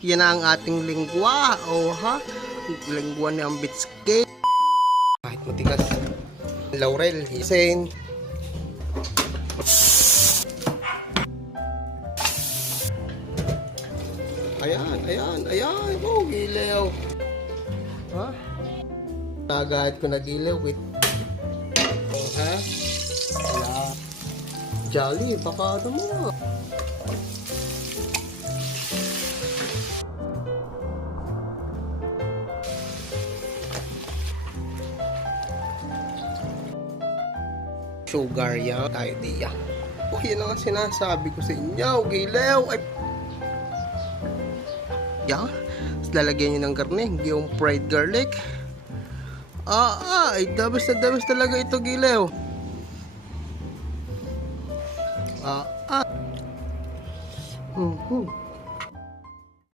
Yan ang ating lingwa. O ha? Lingwa ni Ambitske. Kahit matigas. Laurel, hisin. Ayan. Oh, gilaw. Ha? Nagahit ko na gilaw with. Oh, ha? Wala. Jolly, baka ano mo. Sugar yan. Tayo diya. Oh, yan ang sinasabi ko sa inyo. Gilaw. Ay. Yan. Lalagyan nyo ng garne. Yung fried garlic. Ay, dabis na dabis talaga ito, gilaw.